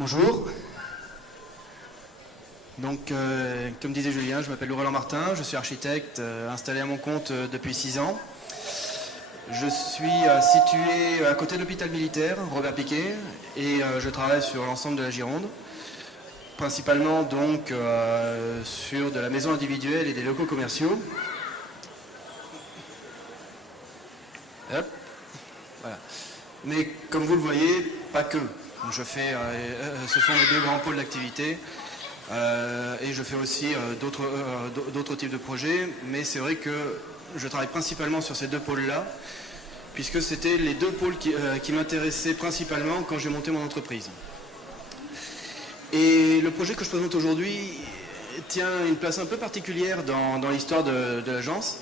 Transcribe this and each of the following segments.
Bonjour. Donc, comme disait Julien, je m'appelle Laurent Martin, je suis architecte installé à mon compte depuis 6 ans. Je suis situé à côté de l'hôpital militaire, Robert Picquet, et je travaille sur l'ensemble de la Gironde, principalement donc sur de la maison individuelle et des locaux commerciaux. Hop. Voilà. Mais comme vous le voyez, pas que. Je fais, ce sont les deux grands pôles d'activité et je fais aussi d'autres types de projets, mais c'est vrai que je travaille principalement sur ces deux pôles-là, puisque c'était les deux pôles qui m'intéressaient principalement quand j'ai monté mon entreprise. Et le projet que je présente aujourd'hui tient une place un peu particulière dans l'histoire de l'agence,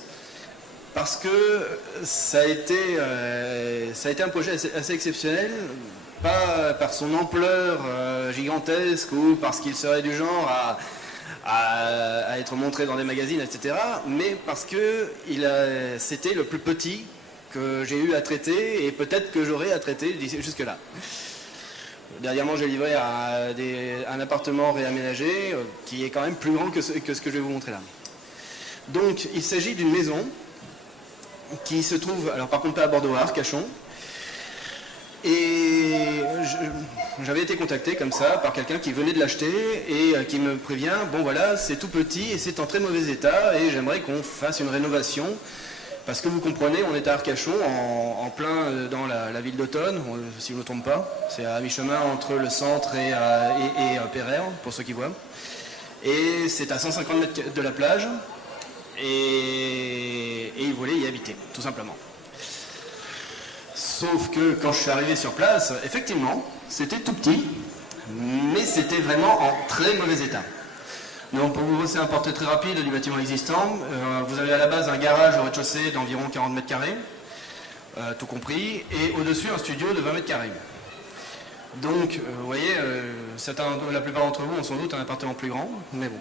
parce que ça a été un projet assez exceptionnel, pas par son ampleur gigantesque ou parce qu'il serait du genre à être montré dans des magazines, etc., mais parce que c'était le plus petit que j'ai eu à traiter et peut-être que j'aurai à traiter jusque-là. Dernièrement, j'ai livré un appartement réaménagé qui est quand même plus grand que ce que je vais vous montrer là. Donc, il s'agit d'une maison qui se trouve, alors par contre pas à Bordeaux, à Arcachon. Et j'avais été contacté comme ça par quelqu'un qui venait de l'acheter et qui me prévient, bon voilà, c'est tout petit et c'est en très mauvais état et j'aimerais qu'on fasse une rénovation. Parce que vous comprenez, on est à Arcachon, en plein dans la ville d'Automne, si je ne me trompe pas. C'est à mi-chemin entre le centre et Pereire, pour ceux qui voient. Et c'est à 150 mètres de la plage. Et il voulait y habiter, tout simplement. Sauf que quand je suis arrivé sur place, effectivement, c'était tout petit, mais c'était vraiment en très mauvais état. Donc pour vous brosser un portrait très rapide du bâtiment existant, vous avez à la base un garage au rez-de-chaussée d'environ 40 mètres carrés, tout compris, et au-dessus un studio de 20 mètres carrés. Donc, vous voyez, la plupart d'entre vous ont sans doute un appartement plus grand, mais bon.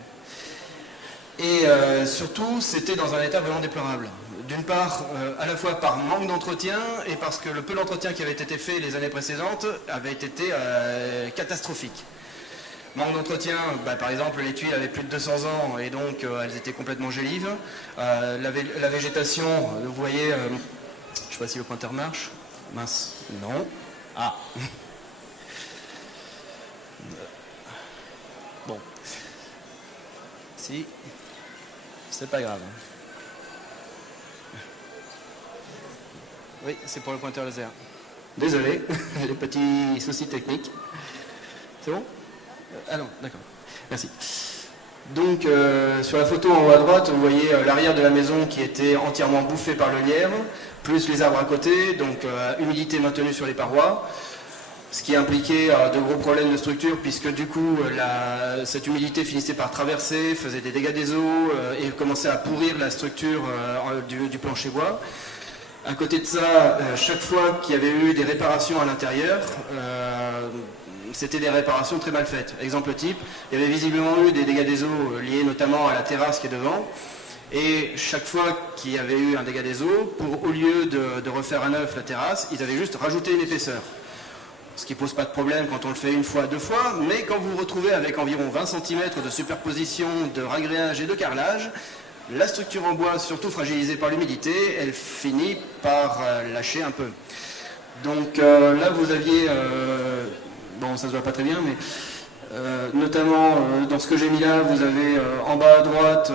Et surtout, c'était dans un état vraiment déplorable. D'une part, à la fois par manque d'entretien et parce que le peu d'entretien qui avait été fait les années précédentes avait été catastrophique. Manque d'entretien, par exemple, les tuiles avaient plus de 200 ans et donc elles étaient complètement gélives. La végétation, vous voyez, je ne sais pas si le pointeur marche. Mince, non. Ah. Bon. Si. C'est pas grave. Oui, c'est pour le pointeur laser. Désolé, les petits soucis techniques. C'est bon ? Ah non, d'accord. Merci. Donc, sur la photo en haut à droite, vous voyez l'arrière de la maison qui était entièrement bouffé par le lierre, plus les arbres à côté, donc humidité maintenue sur les parois. Ce qui impliquait de gros problèmes de structure, puisque du coup, cette humidité finissait par traverser, faisait des dégâts des eaux et commençait à pourrir la structure du plancher bois. À côté de ça, chaque fois qu'il y avait eu des réparations à l'intérieur, c'était des réparations très mal faites. Exemple type, il y avait visiblement eu des dégâts des eaux liés notamment à la terrasse qui est devant. Et chaque fois qu'il y avait eu un dégât des eaux, au lieu de refaire à neuf la terrasse, ils avaient juste rajouté une épaisseur. Ce qui ne pose pas de problème quand on le fait une fois, deux fois, mais quand vous vous retrouvez avec environ 20 cm de superposition, de ragréage et de carrelage, la structure en bois, surtout fragilisée par l'humidité, elle finit par lâcher un peu. Donc là, vous aviez, bon ça ne se voit pas très bien, mais notamment dans ce que j'ai mis là, vous avez en bas à droite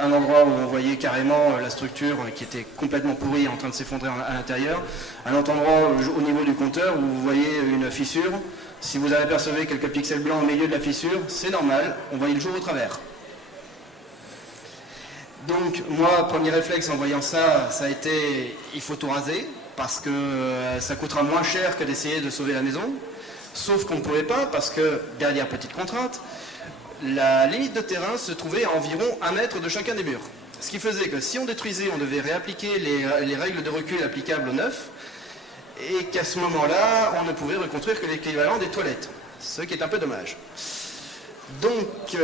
un endroit où on voyait carrément la structure qui était complètement pourrie en train de s'effondrer à l'intérieur. Un autre endroit au niveau du compteur où vous voyez une fissure. Si vous avez apercevé quelques pixels blancs au milieu de la fissure, c'est normal, on voyait le jour au travers. Donc moi, premier réflexe en voyant ça, ça a été il faut tout raser parce que ça coûtera moins cher que d'essayer de sauver la maison. Sauf qu'on ne pouvait pas parce que, dernière petite contrainte, la limite de terrain se trouvait à environ 1 mètre de chacun des murs. Ce qui faisait que si on détruisait, on devait réappliquer les règles de recul applicables au neuf, et qu'à ce moment-là, on ne pouvait reconstruire que l'équivalent des toilettes, ce qui est un peu dommage. Donc,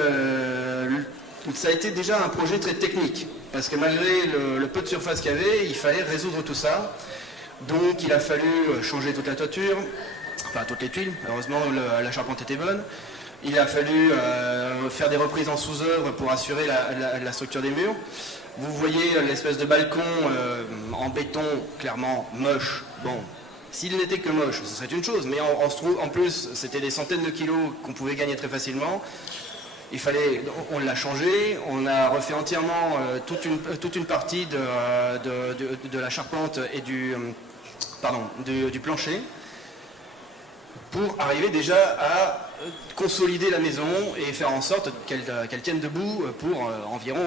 ça a été déjà un projet très technique, parce que malgré le peu de surface qu'il y avait, il fallait résoudre tout ça. Donc il a fallu changer toute la toiture, enfin toutes les tuiles, heureusement la charpente était bonne. Il a fallu faire des reprises en sous-œuvre pour assurer la structure des murs. Vous voyez l'espèce de balcon en béton, clairement moche. Bon, s'il n'était que moche, ce serait une chose, mais en plus, c'était des centaines de kilos qu'on pouvait gagner très facilement. On l'a changé, on a refait entièrement toute une partie de la charpente et du plancher pour arriver déjà à consolider la maison et faire en sorte qu'elle tienne debout pour environ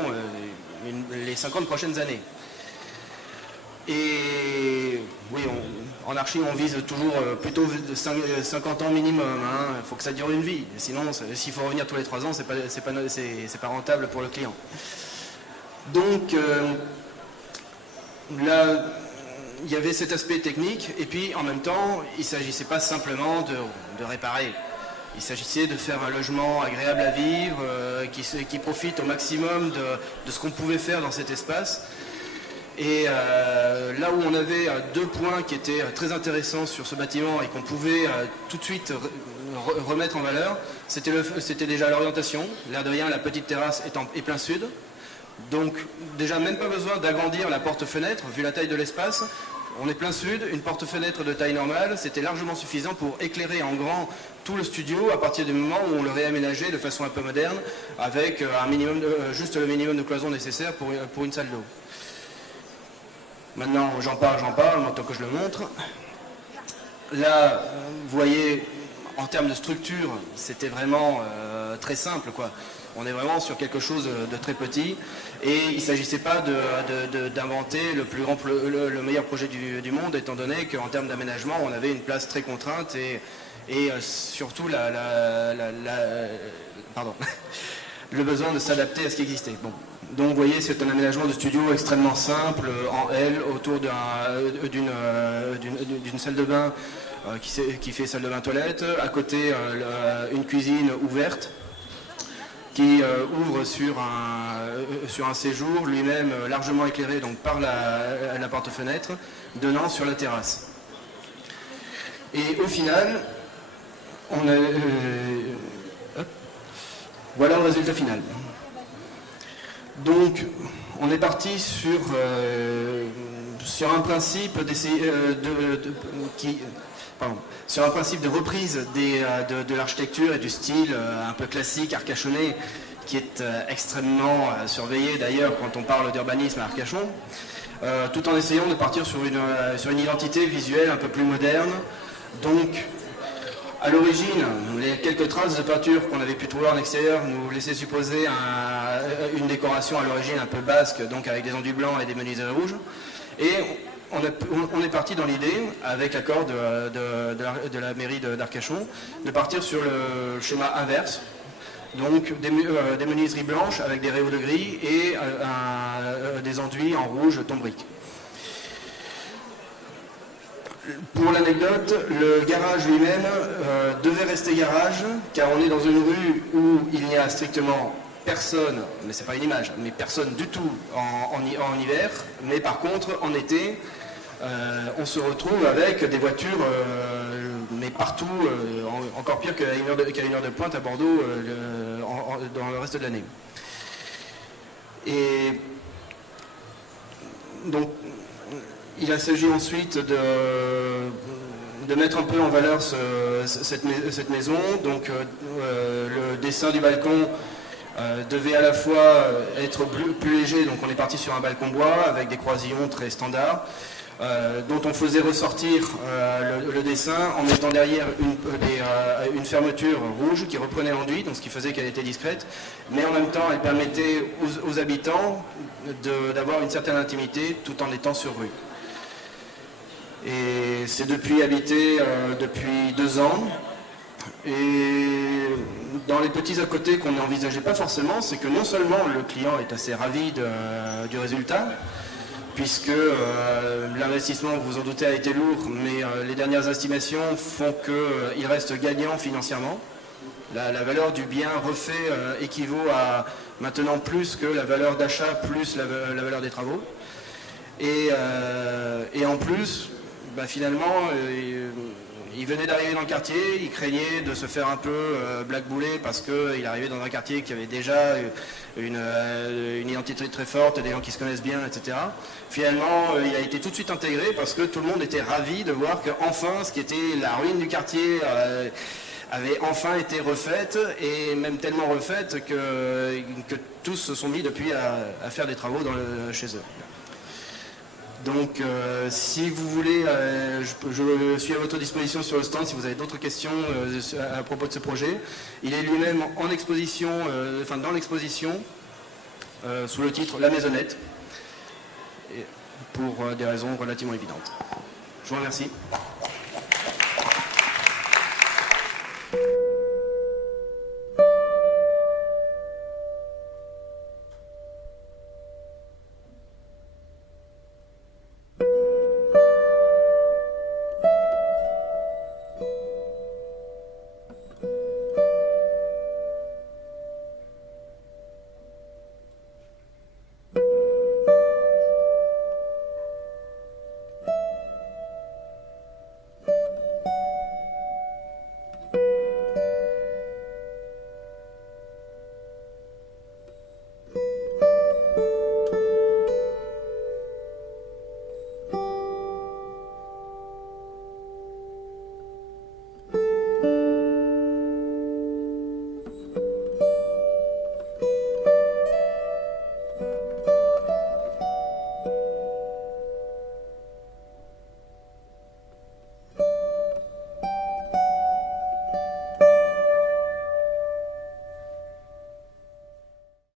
les 50 prochaines années. Et oui, en archi, on vise toujours plutôt 50 ans minimum. Il faut que ça dure une vie. Sinon, s'il faut revenir tous les 3 ans, c'est pas rentable pour le client. Donc, là, il y avait cet aspect technique. Et puis, en même temps, il ne s'agissait pas simplement de réparer. Il s'agissait de faire un logement agréable à vivre, qui profite au maximum de ce qu'on pouvait faire dans cet espace. Et là où on avait 2 points qui étaient très intéressants sur ce bâtiment et qu'on pouvait tout de suite remettre en valeur, c'était déjà l'orientation. L'air de rien, la petite terrasse est plein sud. Donc déjà même pas besoin d'agrandir la porte-fenêtre, vu la taille de l'espace. On est plein sud, une porte-fenêtre de taille normale, c'était largement suffisant pour éclairer en grand tout le studio à partir du moment où on le réaménageait de façon un peu moderne, avec juste le minimum de cloisons nécessaire pour une salle d'eau. Maintenant, j'en parle, tant que je le montre. Là, vous voyez, en termes de structure, c'était vraiment très simple, quoi. On est vraiment sur quelque chose de très petit et il ne s'agissait pas d'inventer le meilleur projet du monde, étant donné qu'en termes d'aménagement, on avait une place très contrainte et surtout le besoin de s'adapter à ce qui existait. Bon. Donc vous voyez, c'est un aménagement de studio extrêmement simple, en L, autour d'une salle de bain qui fait salle de bain toilette, à côté une cuisine ouverte qui ouvre sur un séjour lui-même largement éclairé donc par la porte-fenêtre, donnant sur la terrasse. Et au final, voilà le résultat final. Donc, on est parti sur un principe sur un principe de reprise de l'architecture et du style un peu classique, arcachonnais, qui est extrêmement surveillé d'ailleurs quand on parle d'urbanisme à Arcachon, tout en essayant de partir sur une identité visuelle un peu plus moderne. Donc, à l'origine, les quelques traces de peinture qu'on avait pu trouver en extérieur nous laissaient supposer une décoration à l'origine un peu basque, donc avec des enduits blancs et des menuiseries rouges. Et on est parti dans l'idée, avec l'accord de la mairie d'Arcachon, de partir sur le schéma inverse. Donc des menuiseries blanches avec des rayons de gris et des enduits en rouge tombrique. Pour l'anecdote, le garage lui-même devait rester garage, car on est dans une rue où il n'y a strictement personne, mais c'est pas une image, mais personne du tout en hiver, mais par contre en été, on se retrouve avec des voitures, mais partout, encore pire qu'à une heure de pointe à Bordeaux dans le reste de l'année. Et donc, il a s'agi ensuite de mettre un peu en valeur cette maison. Donc le dessin du balcon devait à la fois être plus léger, donc on est parti sur un balcon bois avec des croisillons très standards, dont on faisait ressortir le dessin en mettant derrière une fermeture rouge qui reprenait l'enduit, donc ce qui faisait qu'elle était discrète, mais en même temps elle permettait aux habitants d'avoir une certaine intimité tout en étant sur rue. Et c'est depuis habité depuis 2 ans. Et dans les petits à côté qu'on n'envisageait pas forcément, c'est que non seulement le client est assez ravi du résultat, puisque l'investissement, vous vous en doutez, a été lourd, mais les dernières estimations font qu'il reste gagnant financièrement. La valeur du bien refait équivaut à maintenant plus que la valeur d'achat plus la valeur des travaux. Et en plus, finalement, il venait d'arriver dans le quartier, il craignait de se faire un peu blackbouler parce qu'il arrivait dans un quartier qui avait déjà une identité très forte, des gens qui se connaissent bien, etc. Finalement, il a été tout de suite intégré parce que tout le monde était ravi de voir qu'enfin, ce qui était la ruine du quartier avait enfin été refaite, et même tellement refaite que tous se sont mis depuis à faire des travaux chez eux. Donc si vous voulez, je suis à votre disposition sur le stand si vous avez d'autres questions à propos de ce projet. Il est lui-même en exposition, dans l'exposition, sous le titre La Maisonnette, pour des raisons relativement évidentes. Je vous remercie.